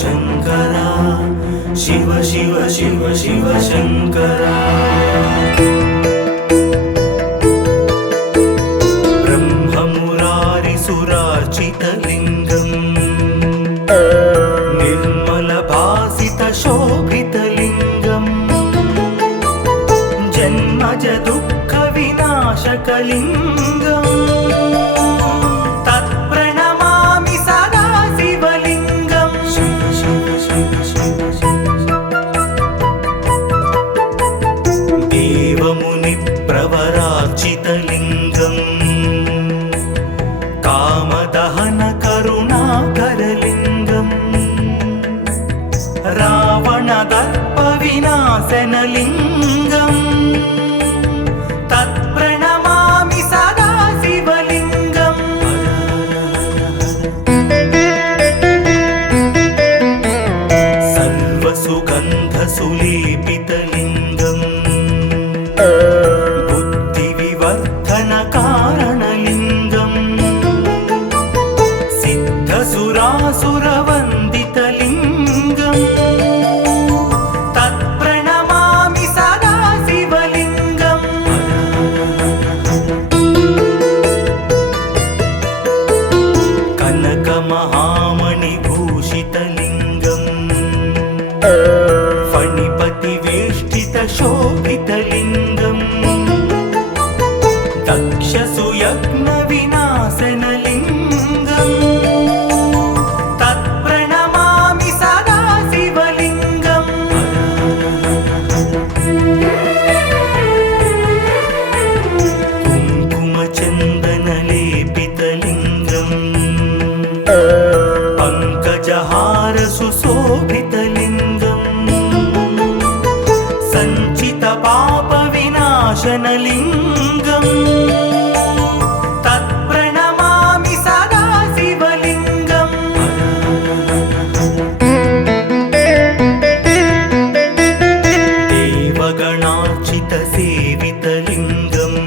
शङ्करा शिव शिव शिव शिव शङ्करा ब्रह्ममुरारिसुरार्चितलिङ्गम् निर्मलभासितशोभितलिङ्गम् जन्मज दुःखविनाशकलिङ्गम् प्रवरार्चितलिङ्गम् कामदहन करुणाकरलिङ्गम् रावणदर्पविनाशनलिङ्गम् तत्प्रणमामि सदा शिवलिङ्गम् सर्वसुगन्धसुलेपितलिङ्गम् कारणलिङ्गम् सिद्धसुरासुरवन्दितलिङ्गम् तत्प्रणमामि सदा शिवलिङ्गम् कनकमहामणिभूषितलिङ्गम् फणिपतिवेष्टितशोभितलिङ्गम् दक्षसुयज्ञविनाशनलिङ्गम् तत्प्रणमामि सदा शिवलिङ्गम् कुङ्कुमचन्दनलेपितलिङ्गम् पङ्कजहारसुशोभितलिङ्गम् सञ्चितपापविनाशनलिङ्गम् तत्प्रणमामि सदा शिवलिङ्गम् देवगणार्चितसेवितलिङ्गम्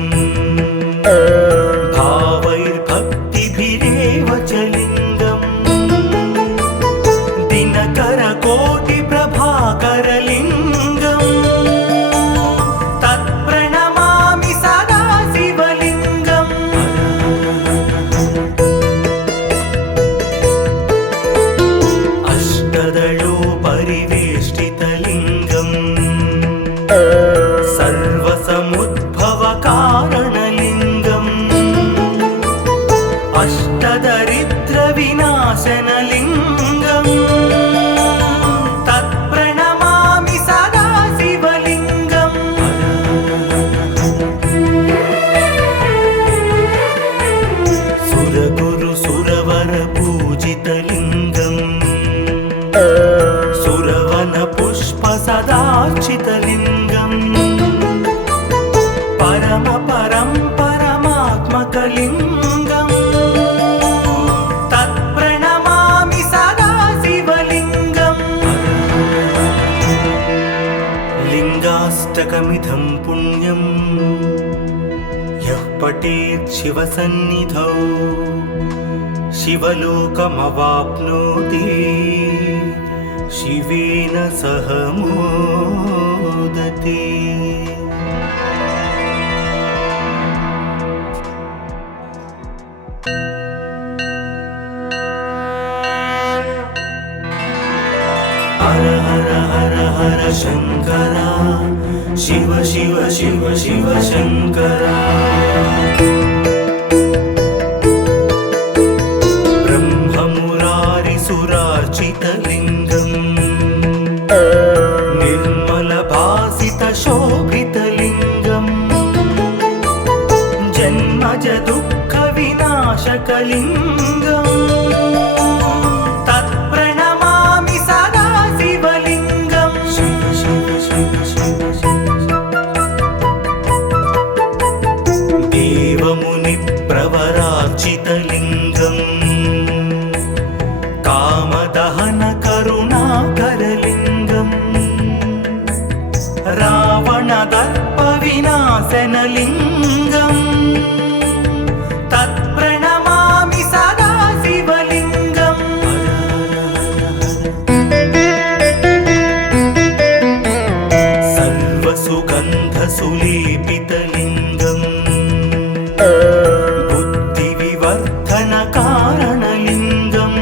भावैर्भक्तिभिरेव च लिङ्गम् दिनकरकोटिप्रभाकरलिङ्गम् तत्प्रणमामि सदा शिवलिङ्गम् अष्टदलोपरिवेष्टितलिङ्गम् सर्वसमुद्भवकारणलिङ्गम् अष्टदरिद्रविनाशनलिङ्गम् तत्प्रणमामि सदा शिवलिङ्गम् सुरगुरुसुरवरपूजितलिङ्गम् सुरवनपुष्पसदार्चितलिङ्गम् परमात्मकलिङ्गम् तत्प्रणमामि सदा शिवलिङ्गम् लिङ्गाष्टकमिदं पुण्यम् यः पठेत् शिवसन्निधौ शिवलोकमवाप्नोति शिवेन सह मोदते। हर हर हर हर शङ्करा शिव शिव शिव शिव शङ्करा ब्रह्ममुरारिसुरार्चितलिङ्गम् निर्मलभासितशोभितलिङ्गम् जन्मज दुःखविनाशकलिङ्गम् तत्प्रणमामि सदा शिवलिङ्गम् शिव शिव शिव शिव देवमुनिप्रवरार्चितलिङ्गम् कामदहन करुणाकरलिङ्गम् रावणदर्पविनाशनलिङ्गम् तत्प्रणमामि सदा शिवलिङ्गम् बुद्धिविवर्धनकारणलिङ्गं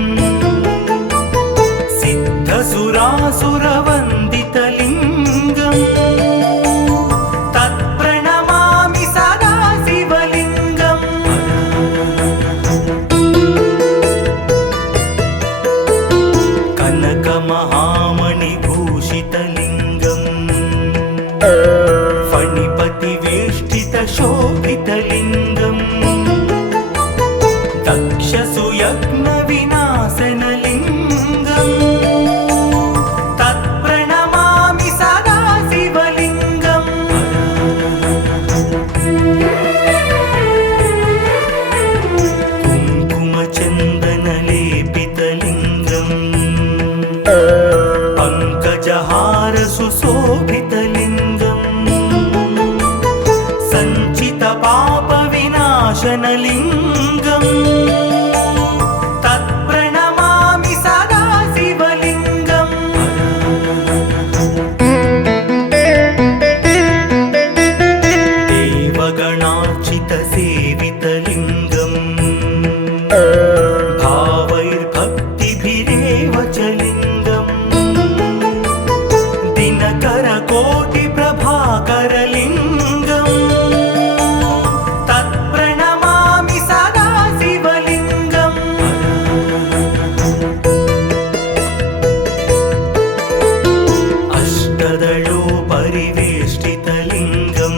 सिद्धसुरासुरवन्दितलिङ्गं तत्प्रणमामि सदा शिवलिङ्गम् कनकमहामणिभूषितलिङ्गं फणिपतिवेष्टितशोभितलिङ्गं दक्षसुयज्ञविनाशनलिङ्गं तत्प्रणमामि सदा शिवलिङ्गम् कुङ्कुमचन्दनलेपितलिङ्गं पङ्कजहारसुशोभितलिङ्गं सञ्चितपापविनाशनलिङ्गं तत्प्रणमामि सदा शिवलिङ्गम् देवगणार्चितसेवितलिङ्गं भावैर्भक्तिभिरेव च लिङ्गं दिनकरकोटिप्रभाकरलिङ्गं तत्प्रणमामि सदा शिवलिङ्गम् अष्टदलोपरिवेष्टितलिङ्गं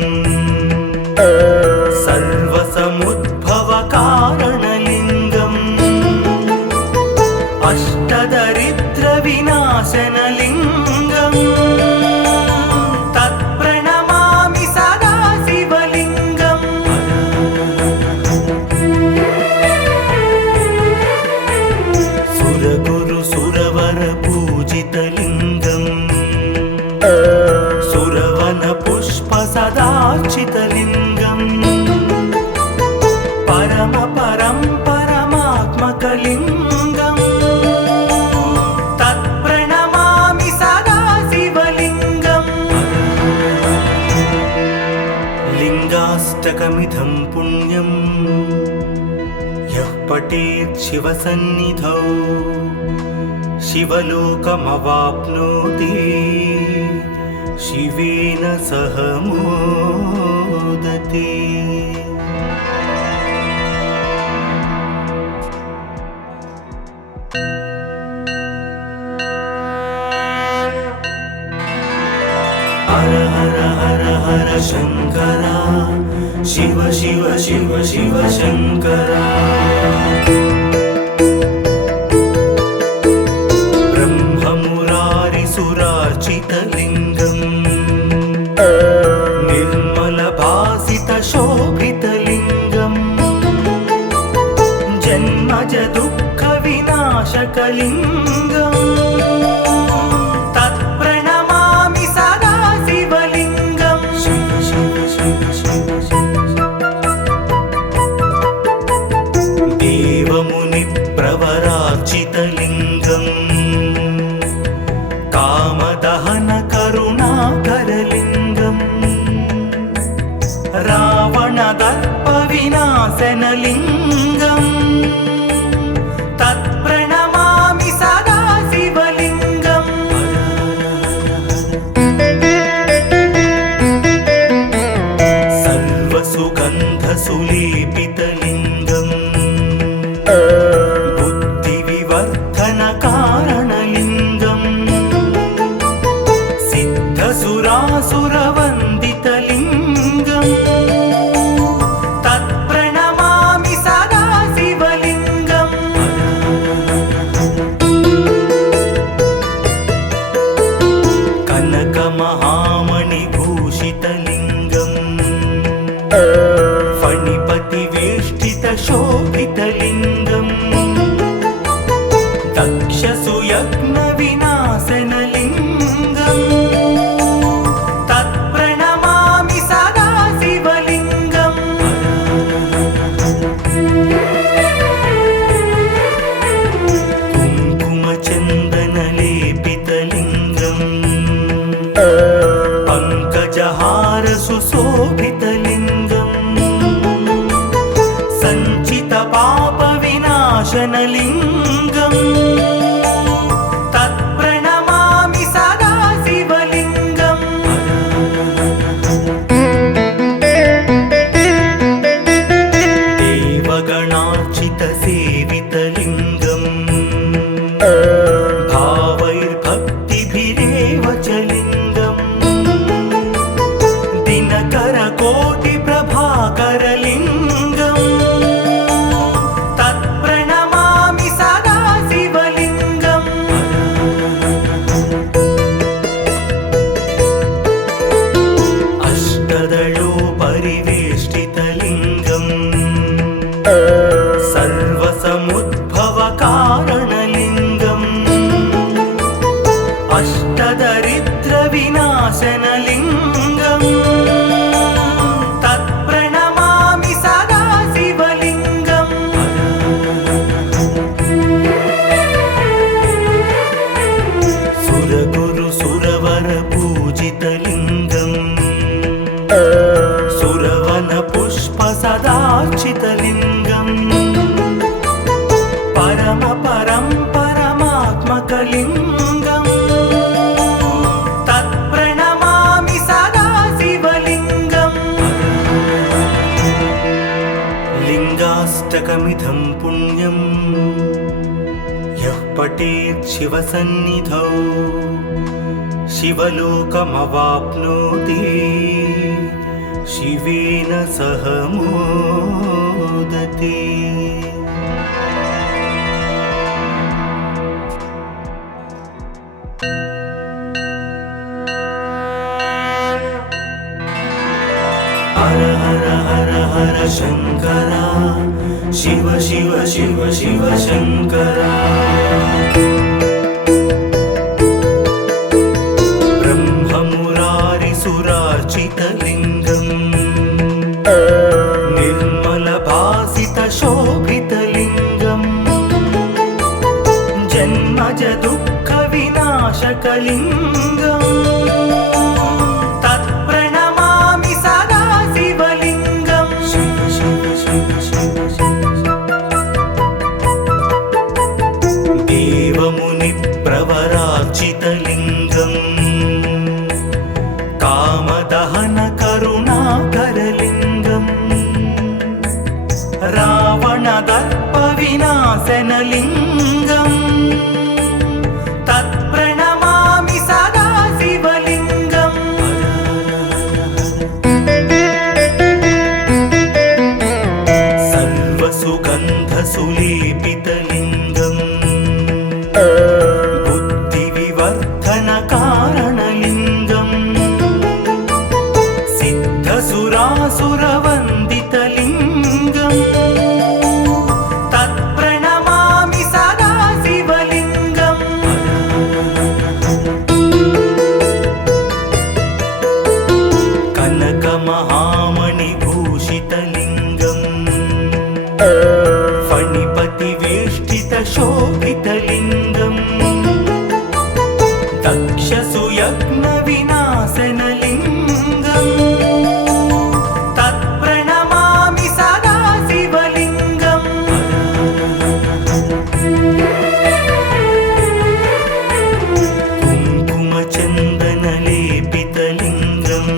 सर्वसमुद्भवकारणलिङ्गं अष्टदरिद्रविनाशनलिङ्गं तत्प्रणमामि सदा शिवलिङ्गम् सुरगुरुसुरवरपूजितलिङ्गं सुरवनपुष्पसदार्चितलिङ्गं परमात्मकलिङ्गं तत्प्रणमामि सदा शिवलिङ्गम् लिङ्गाष्टकमिदं पुण्यं यः पठेत् शिवसन्निधौ शिवलोकमवाप्नोति शिवेन सह मोदते। हर हर हर हर शङ्करा शिव शिव शिव शिव शङ्करा ब्रह्ममुरारिसुरार्चितलिङ्गं निर्मलभासितशोभितलिङ्गं जन्मजदुःखविनाशकलिङ्गं तत्प्रणमामि सदा शिवलिङ्गम् शिव शिव शिव शिव देवमुनिप्रवरार्चितलिङ्गं कामदहनकरुणाकरलिङ्गं रावणदर्पविनाशनलिङ्गं तत्प्रणमामि सदा शिवलिङ्गम् सर्वसुगन्धसुलेपितलिङ्गं बुद्धिविवर्धनकारणलिङ्गं सिद्धसुरासुरवन्दितलिङ्गं तत्प्रणमामि सदा शिवलिङ्गम् कनकमहामणिभूषितलिङ्गं फणिपतिवेष्टितशोभितलिङ्गं दक्षसुयज्ञविनाशनलिङ्गं तत्प्रणमामि सदा शिवलिङ्गम् कुङ्कुमचन्दनलेपितलिङ्गं पङ्कजहारसुशोभितलिङ्गं विनाशनलिङ्गम् तत्प्रणमामि सदा शिवलिङ्गम् देवगणार्चितसेवितलिङ्गम् भावैर्भक्तिभिरेव च लिङ्गम् दिनकरकोटिप्रभाकरलिङ्गम् तत्प्रणमामि सदा शिवलिङ्गम् अष्टदलोपरिवेष्टितलिङ्गम् सर्वसमुद्भवकारणलिङ्गम् अष्टदरिद्रविनाशनलिङ्गम् तत्प्रणमामि सदा शिवलिङ्गम् सुरगुरुसुरवरपूजितलिङ्गम् सुरवनपुष्पसदार्चितलिङ्गम् परमात्मकलिङ्गम् तत्प्रणमामि सदा शिवलिङ्गम् लिङ्गाष्टकमिदं पुण्यं यः पठेत् शिवसन्निधौ शिवलोकमवाप्नोति शिवेन सह मोदते। हर हर हर हर शंकरा शिव शिव शिव शिव शंकरा ब्रह्ममुरारिसुरार्चितलिङ्गम् निर्मलभासितशोभितलिङ्गम् जन्मज दुःखविनाशकलिङ्गम् तत्प्रणमामि सदा शिवलिङ्गम् शिव शिव शिव शिव देवमुनिप्रवरार्चितलिङ्गम् कामदहनकरुणाकरलिङ्गम् रावणदर्पविनाशनलिङ्गम् तत्प्रणमामि सदा शिवलिङ्गम् सर्वसुगन्धसुलेपितलिङ्गम् बुद्धिविवर्धनकारणलिङ्गम् सिद्धसुरासुरवन्दितलिङ्गम् तत्प्रणमामि सदा शिवलिङ्गम् कनकमहामणिभूषितलिङ्गम् फणिपतिवेष्टितशोभितलिङ्गम् दक्षसुयज्ञविनाशनलिङ्गम् तत्प्रणमामि सदा शिवलिङ्गम् कुङ्कुमचन्दनलेपितलिङ्गम्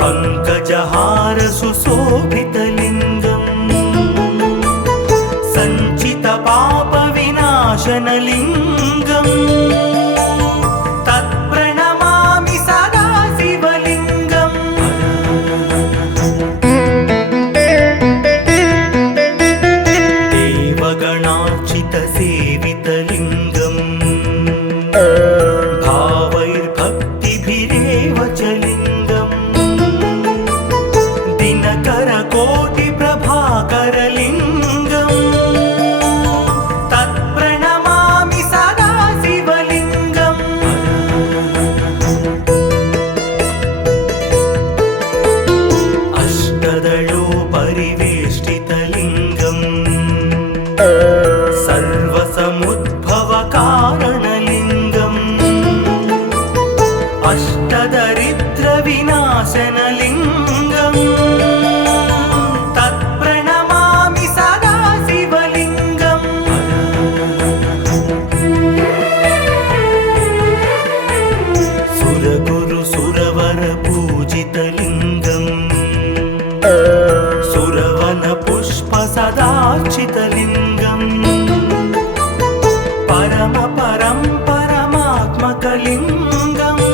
पङ्कजहारसुशोभितलिङ्गम् सञ्चितपापविनाशनलिङ्गम् तत्प्रणमामि सदा शिवलिङ्गम् देवगणार्चितसेवितलिङ्गम् भावैर्भक्तिभिरेव च लिङ्गम् दिनकरकोटिप्रभाकरलिङ्गम् तत्प्रणमामि सदा शिवलिङ्गम् अष्टदलोपरिवेष्टितलिङ्गम् सर्वसमुद्भवकारणलिङ्गम् अष्टदरिद्रविनाशनलिङ्गम् तत्प्रणमामि सदा शिव सुरवन पुष्प सदार्चितलिङ्गम् परम परं परमात्मकलिङ्गम्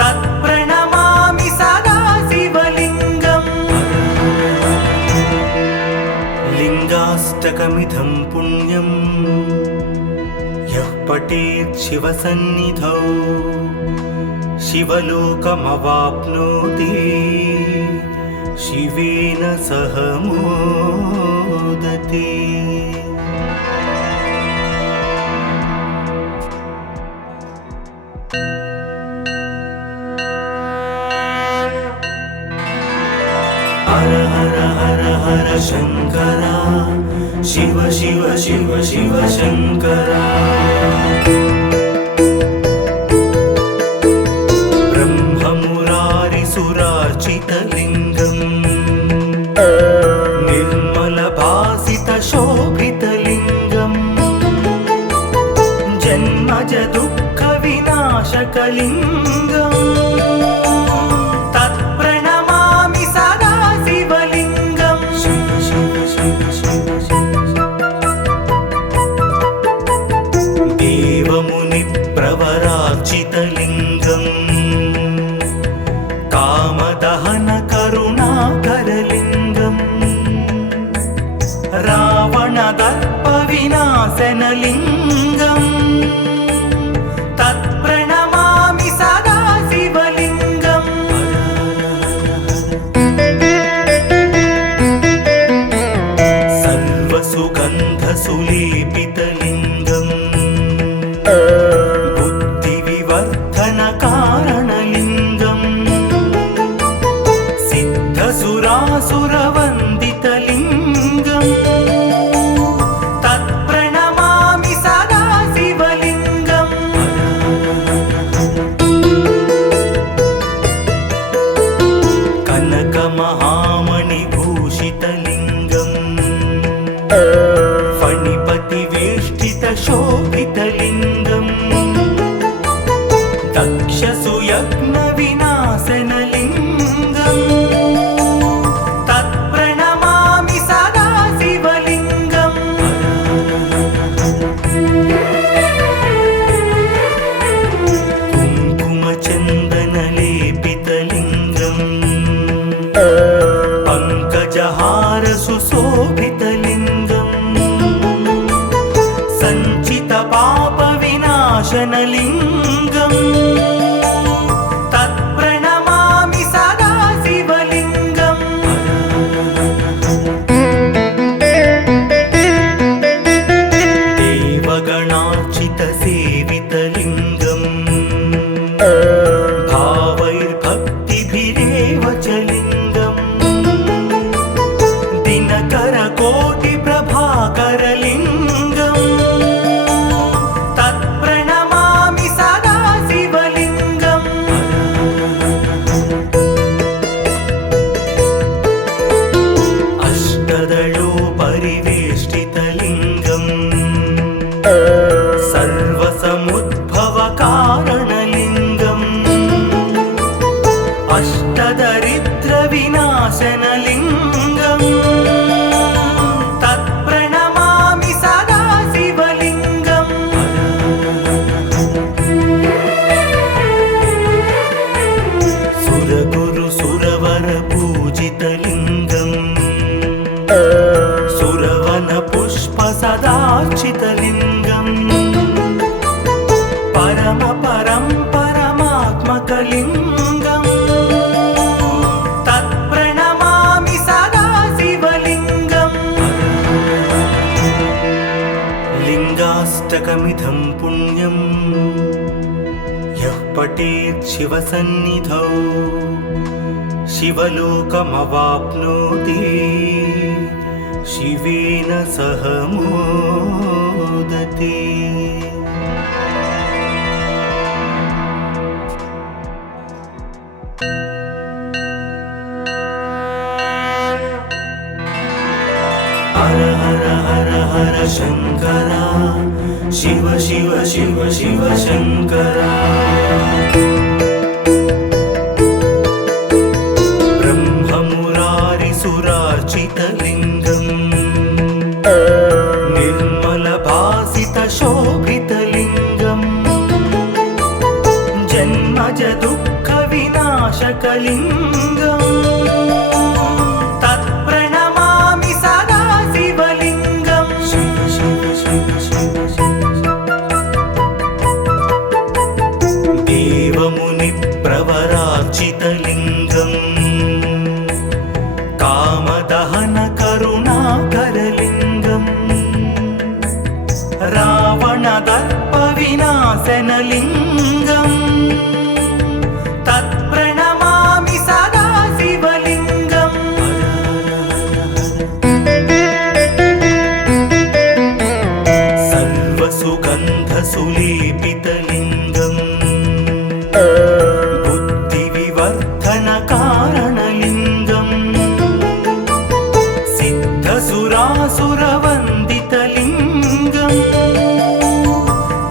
तत्प्रणमामि सदा शिवलिङ्गम् लिङ्गाष्टकमिदं पुण्यम् यः पठेत् शिवसन्निधौ शिवलोकमवाप्नोति शिवेन सह मोदते। हर हर हर हर शंकरा शिव शिव शिव शिव शंकरा ब्रह्ममुरारिसुरार्चितलिङ्गम् निर्मलभासितशोभितलिङ्गम् जन्मज दुःखविनाशकलिङ्गम् तत्प्रणमामि सदा शिवलिङ्गम् देवमुनिप्रवरार्चितलिङ्गम् कामदहन करुणाकरलिङ्गम् रावणदर्पविनाशनलिङ्गम् तत्प्रणमामि सदा शिवलिङ्गम् सर्वसुगन्धसुलेपितलिङ्गम् बुद्धिविवर्धनकारणलिङ्गम् सिद्धसुरासुरवन्दितलिङ्गम् तत्प्रणमामि सदा शिवलिङ्गम् कनकमहामणिभूषितलिङ्गम् फणिपतिवेष्टितशोभितलिङ्गम् दक्षसुयज्ञविनाशनलिङ्गम् तत्प्रणमामि सदा शिवलिङ्गम् कुङ्कुमचन्दनलेपितलिङ्गम् पङ्कजहारसुशोभितलिङ्गम् सञ्चितपापविनाशनलिङ्गम् तत्प्रणमामि सदा शिवलिङ्गम् देवगणार्चितसेवितलिङ्गम् भावैर्भक्तिभिरेव च लिङ्गम् दिनकरकोटिप्रभाकरलिङ्गम् तत्प्रणमामि सदा शिवलिङ्गम् अष्टदलोपरिवेष्टितलिङ्गम् सर्वसमुद्भवकारणलिङ्गम् अष्टदरिद्रविनाशनलिङ्गम् तत्प्रणमामि सदा शिवलिङ्गम् सुरगुरुसुरवरपूजितलिङ्गम् सुरवनपुष्पसदार्चितलिङ्गम् परम परं परमात्मकलिङ्गम् तत्प्रणमामि सदा शिवलिङ्गम् लिङ्गाष्टकमिदं पुण्यम् यः पठेत् शिवसन्निधौ शिवलोकमवाप्नोति शिवेन सह मोदते। हर हर हर हर शंकरा शिव शिव शिव शिव शंकरा ब्रह्म कारणलिङ्गम् तत्प्रणमामि सदा शिवलिङ्गम् सर्वसुगन्धसुलेपितलिङ्गम् बुद्धिविवर्धनकारणलिङ्गम् सिद्धसुरासुरवन्दितलिङ्गम्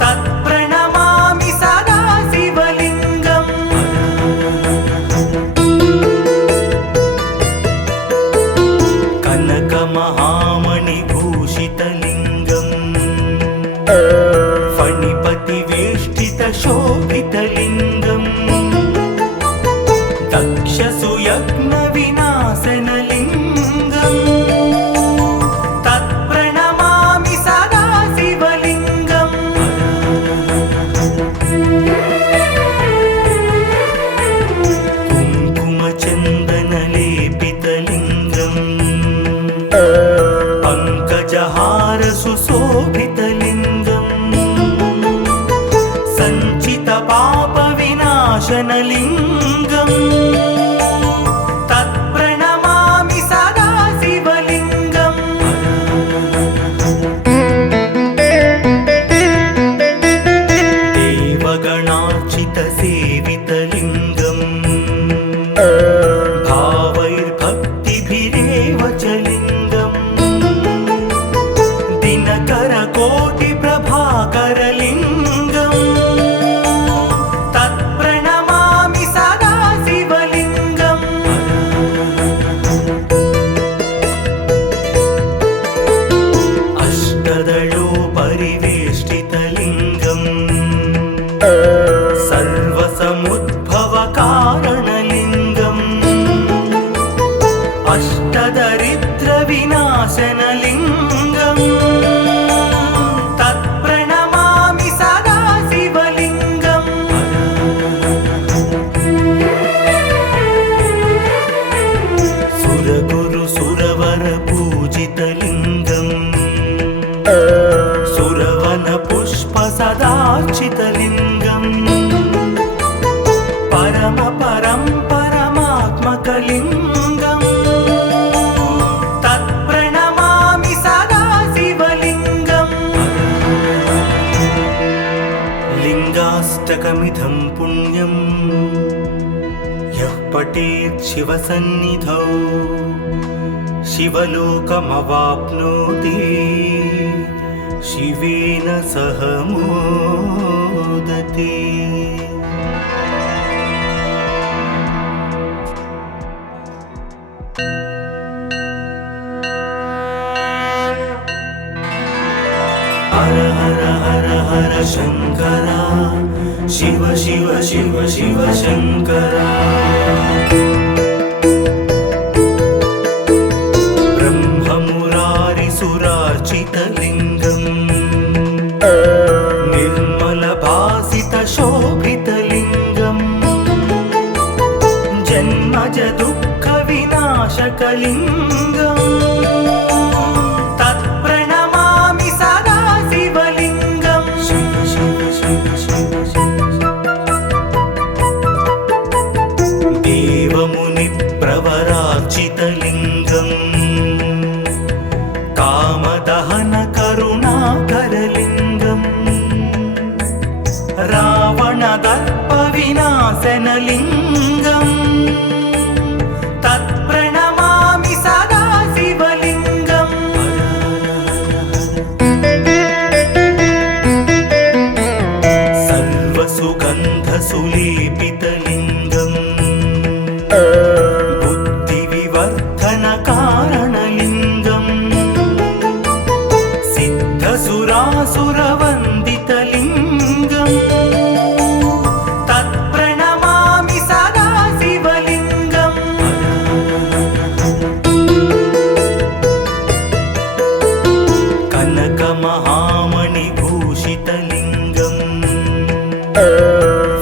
तत्प्रणमामि सदा शिवलिङ्गम् कनकमहामणिभूषितलिङ्गम् फणिपतिवेष्टितशोभितलिङ्गम् दक्षसुयज्ञविनाशनलिङ्गम् तत्प्रणमामि सदा शिवलिङ्गम् कुङ्कुमचन्दनलेपितलिङ्गम् पङ्कजहारसुशोभितलिङ्गम् सञ्चितपापविनाशनलिङ्गम् तत्प्रणमामि सदा शिवलिङ्गम् देवगणार्चितसेवितलिङ्गम् भावैर्भक्तिभिरेव च लिङ्गम् दिनकरकोटिप्रभाकरलिङ्गम् तत्प्रणमामि सदा शिवलिङ्गम् अष्टदलोपरिवेष्टितलिङ्गम् सर्वसमुद्भवकारणलिङ्गम् अष्टदरिद्रविनाशनलिङ्गम् तत्प्रणमामि सदा शिवलिङ्गम् सुरगुरुसुरवरपूजितलिङ्गम् सुरवनपुष्पसदार्चितलिङ्गम् परमात्मकलिङ्गम् तत्प्रणमामि सदा शिवलिङ्गम् लिङ्गाष्टकमिदं पुण्यं यः पठेत् शिवसन्निधौ शिवलोकमवाप्नोति शिवेन सह मोदते। हर हर हर हर शङ्करा शिव शिव शिव शिव शङ्करा ब्रह्ममुरारिसुरार्चितलिङ्गम् निर्मलभासितशोभितलिङ्गम् जन्मजदुःखविनाशकलिङ्गम् तत्प्रणमामि सदा शिवलिङ्गम् शिव शिव शिव शिव देवमुनिप्रवरार्चितलिङ्गम् कामदहनकरुणाकरलिङ्गम् रावणदर्पविनाशनलिङ्गम् तत्प्रणमामि सदा शिवलिङ्गम् सर्वसुगन्धसुलेपितलिङ्गम् बुद्धिविवर्धनकारणलिङ्गम् सिद्धसुरासुरवन्दितलिङ्गम् तत्प्रणमामि सदा शिवलिङ्गम् कनकमहामणिभूषितलिङ्गम्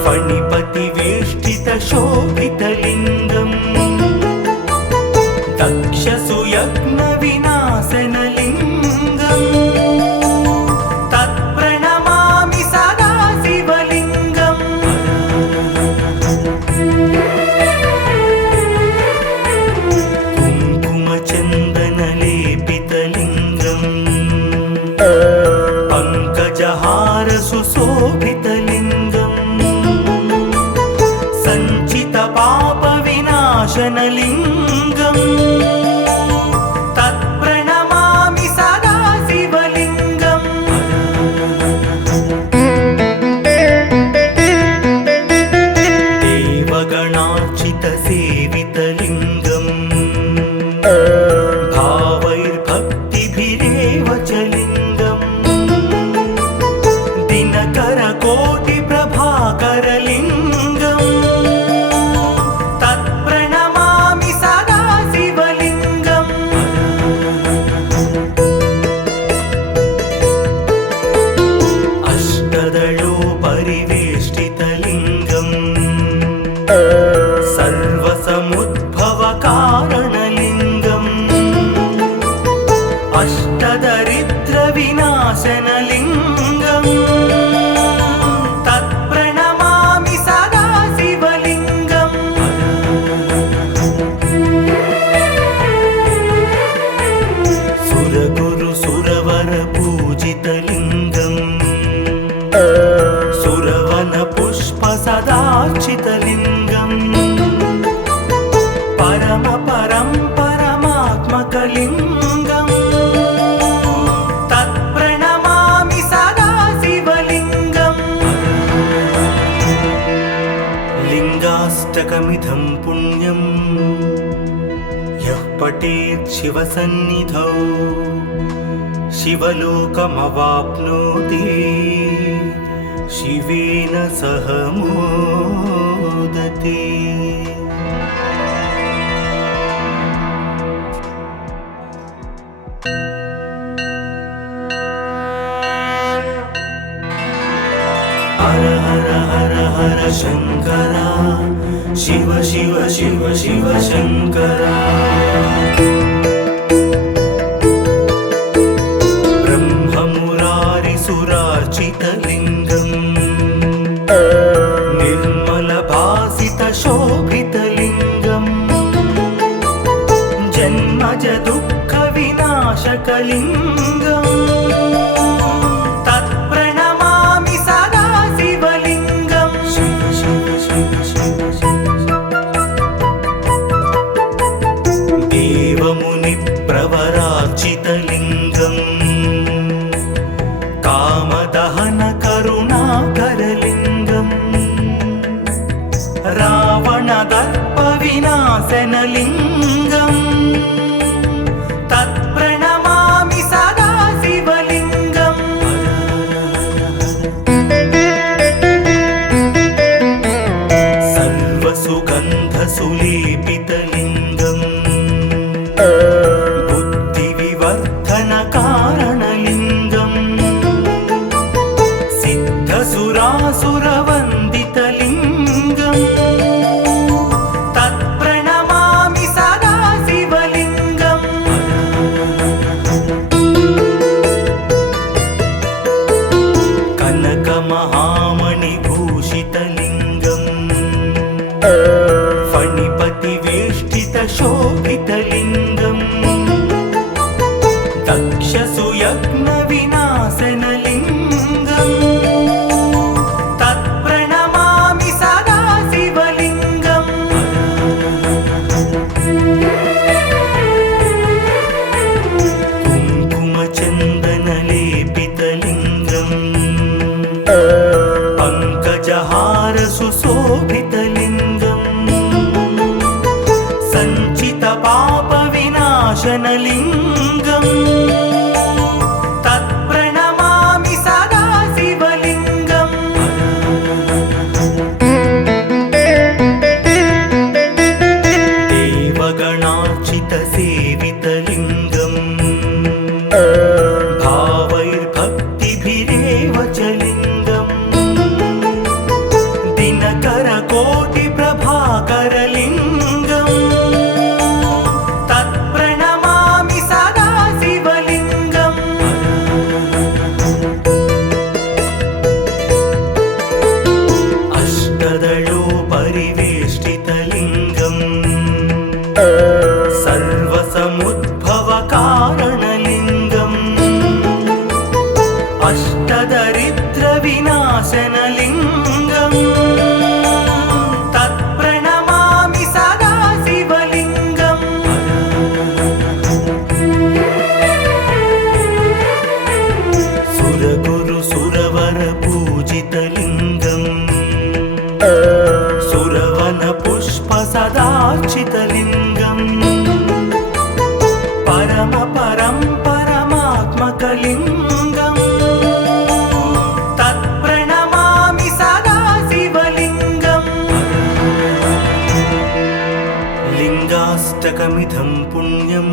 फणिपतिवेष्टितशोभितलिङ्गम् दक्षसुयज्ञविनाशनलिङ्गम् तत्प्रणमामि सदा शिवलिङ्गम् भावैर्भक्तिभिरेव च लिङ्गम् दिनकरकोटिप्रभाकरलिङ्गम् तत्प्रणमामि सदा शिवलिङ्गम् अष्टदलोपरिवेष्टितलिङ्गम् सर्वसमुद्भवकारणलिङ्गम् अष्टदरिद्रविनाशनलिङ्गम् तत्प्रणमामि सदा शिवलिङ्गम् सुरगुरुसुरवरपूजितलिङ्गम् सुरवनपुष्पसदार्चितलिङ्गम् परमात्मकलिङ्गम् तत्प्रणमामि सदा शिवलिङ्गम् लिङ्गाष्टकमिदं पुण्यं यः पठेत् शिवसन्निधौ शिवलोकमवाप्नोति शिवेन सह मोदते। हर हर हर हर शंकरा शिव शिव शिव शिव शंकरा ब्रह्ममुरारिसुरार्चितलिङ्गम् निर्मलभासितशोभितलिङ्गम् जन्मज दुःखविनाशकलिङ्गम् तत्प्रणमामि सदा शिवलिङ्गम् शिव शिव शिव शिव देवमुनिप्रवरार्चितलिङ्गम् कामदहनकरुणाकरलिङ्गम् रावणदर्पविनाशनलिङ्गम् तत्प्रणमामि सदा शिवलिङ्गम् सर्वसुगन्धसुलेपितलिङ्गम् बुद्धिविवर्धनकारणलिङ्गम् सिद्धसुरासुरवन्दितलिङ्गम् तत्प्रणमामि सदा शिवलिङ्गम् कनकमहामणिभूषितलिङ्गम् फणिपतिवेष्टितशोभितलिङ्गम् दक्षसुयज्ञविनाशनलिङ्गम् तत्प्रणमामि सदा शिवलिङ्गम् कुङ्कुमचन्दनलेपितलिङ्गम् पङ्कजहारसुशोभितलिङ्गम् सञ्चितपापविनाशनलिङ्गम् तत्प्रणमामि सदा शिवलिङ्गम् देवगणार्चितसेवितलिङ्गम् भावैर्भक्तिभिरेव च लिङ्गम् दिनकरकोटिप्रभाकरलिङ्गम् तत्प्रणमामि सदा शिवलिङ्गम् अष्टदलोपरिवेष्टितलिङ्गम् सर्वसमुद्भवकारणलिङ्गम् अष्टदरिद्रविनाशनलिङ्गम् तत्प्रणमामि सदा शिवलिङ्गम् सुरगुरुसुरवरपूजितलिङ्गम् सुरवनपुष्पसदार्चितलिङ्गम् पुण्यं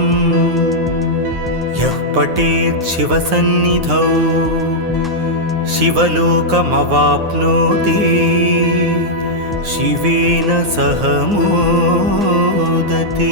यः पठेत् शिवसन्निधौ शिवलोकमवाप्नोति शिवेन सह मोदते।